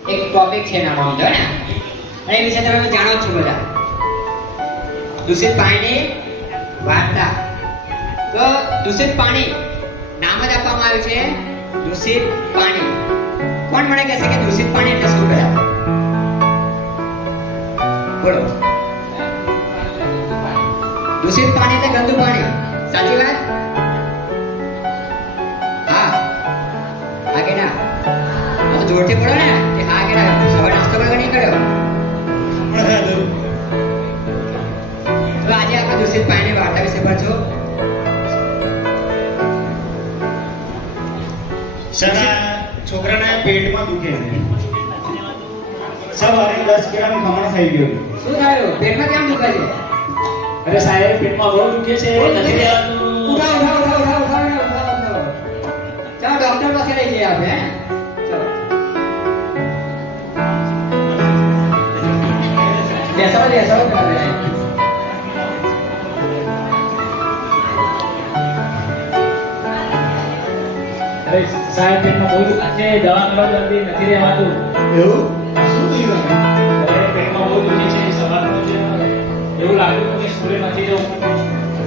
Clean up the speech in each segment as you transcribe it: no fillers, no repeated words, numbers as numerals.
એક ટોપિક છે એના વાંધો ને અને એ વિશે તમે જાણો છો બધા દૂષિત પાણીની વાર્તા તો દૂષિત પાણી નામ જ આપવામાં આવ્યું છે દૂષિત પાણી કોણ મને કહેશે કે દૂષિત પાણી એટલે શું કહેવાય બોલો દૂષિત પાણી એટલે ગંદુ પાણી સાચી વાત હા આગે ના જોરથી બોલો ને કે હા કે ના સવારે નાસ્તો કરવા નહીં કર્યો તો આજે આપણે દૂષિત પાણીની વાર્તા વિશે પડશો સગા છોકરાના પેટમાં દુખે છે સવારે 10 ગ્રામ ખમણ થઈ ગયું શું થયું પેટમાં કેમ દુખે છે અરે સાહેબ પેટમાં બહુ દુખે છે નથી રહેવાનું ઉઠાવ ચાલો ડોક્ટર પાસે લઈ જઈએ આપણે ચલો બેસો કરે અરે સાહેબ પેટમાં બહુ દુખે છે દવા કરવા જલ્દી નથી રહેવાતું એવું શું થયું અરે પેટમાં બહુ દુખે છે સવારનું છે એવું લાગ્યું કે સ્કૂલે નથી જવું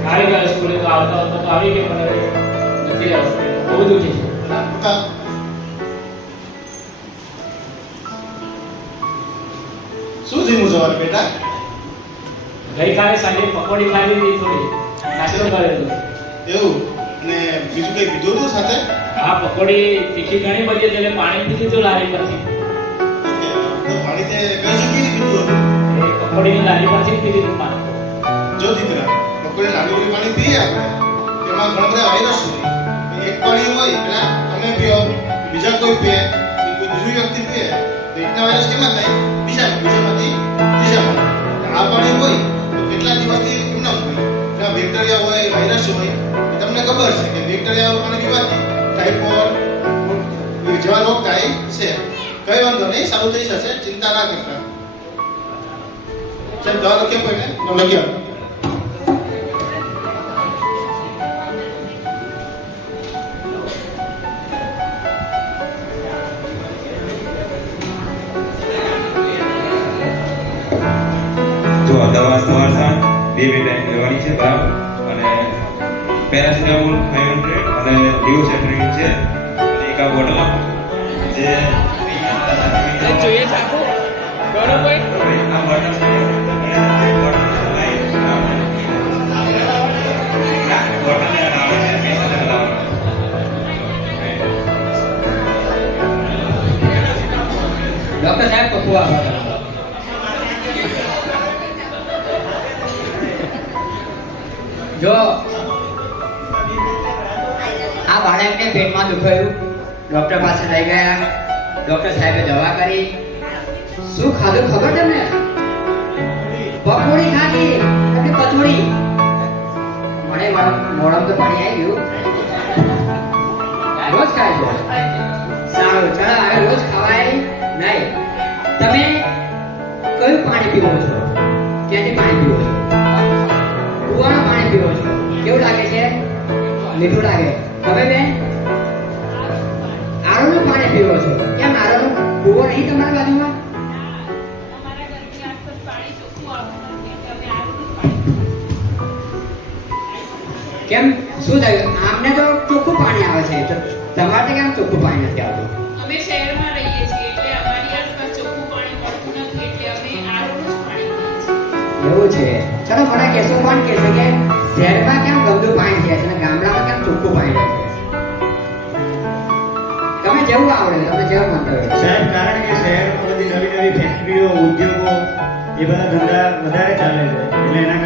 આવી ગયો સ્કૂલે તો આવતા તો આવી ગયો પણ હવે નથી રહેવાતું બહુ દુખે છે પુતા શું થયું સવારે બેટા ગઈકાલે સાંજે પકોડી ખાઈ લીધી થોડી નાસ્તો કર્યો હતો એવું અને બીજું કઈ પીધું હતું સાથે આ પકોડી તીખી ઘણી બધી હતી એટલે પાણી પી લીધું લારી પરથી તો પાણી તે કઈ જગ્યાએ પીધું હતું એ પકોડીની લારી પરથી પી લીધું પાણી જો દીકરા બપોરે લાડુની પાણી પીએ આપણે તેમાં ઘણા બધા વાયરસ હોય એક પાણી હોય પેલા તમે પીઓ બીજા કોઈ પીએ કોઈ બીજું વ્યક્તિ પીએ તો એટલા વાયરસ કેમાં થાય બીજામાંથી ત્રીજામાં આ પાણી હોય તો કેટલા દિવસથી કેમના હોય ત્યાં બેક્ટેરિયા હોય વાયરસ હોય એ તમને ખબર છે કે બેક્ટેરિયા પાણી પીવાથી ટાઇફોઇડ જેવા રોગ થાય છે કઈ વાંધો નહીં સારું થઈ જશે ચિંતા ના કરતા ચાલ દવા લખ્યો કોઈને લખ્યો જો દવા સવાર સાંજ બે ટાઈમ લેવાની છે બરાબર અને પેરાસિટામોલ 500 અને લિવોસેટ્રિન છે અને એક આ બોટલ આપો જે જોઈએ છે આપો બરોબર આ બોટલ છે અને એક બોટલ લાઈન બોટલ ને આવે છે પૈસા લાવવાનો ડોક્ટર સાહેબ પપ્પુ આભાર જો આ બાળકને પેટમાં દુખાયું ડોક્ટર પાસે લઈ ગયા ડોક્ટર સાહેબે દવા કરી શું ખાધું ખબર તમને પકોડી ખાધી કે કચોડી મને મોઢામાં તો પાણી આવી ગયું રોજ ખાય છે સારું ચાલો હવે રોજ ખવાય નહીં તમે કયું પાણી પીવો છો ક્યાંથી પાણી પીવો છો કુવાનું પાણી પીવો છો કેવું લાગે છે મીઠું લાગે તમે બેન આરોનું પાણી પીવો છો કેમ આરોનો કુવો નહીં તમારા બાજુમાં કેમ શું થયું આમને તો ચોખ્ખું પાણી આવે છે તો તમારે કેમ ચોખ્ખું પાણી નથી આવતું અમે શહેરમાં રહીએ છીએ એટલે અમારી આસપાસ ચોખ્ખું પાણી મળતું નથી એટલે અમે આરોનું જ પાણી પીએ છીએ એવું છે ચલો મને કહેશો કોણ કહેશે કે શહેરમાં કેમ ગંદુ પાણી છે અને ગામડામાં કેમ ચોખ્ખું પાણી રહે છે તમે જેવું આવડે તમે જેવું મંતવ્ય સાહેબ કારણ કે શહેરમાં બધી નવી નવી ફેક્ટરીઓ ઉદ્યોગો એ બધા ધંધા વધારે ચાલે છે એટલે એના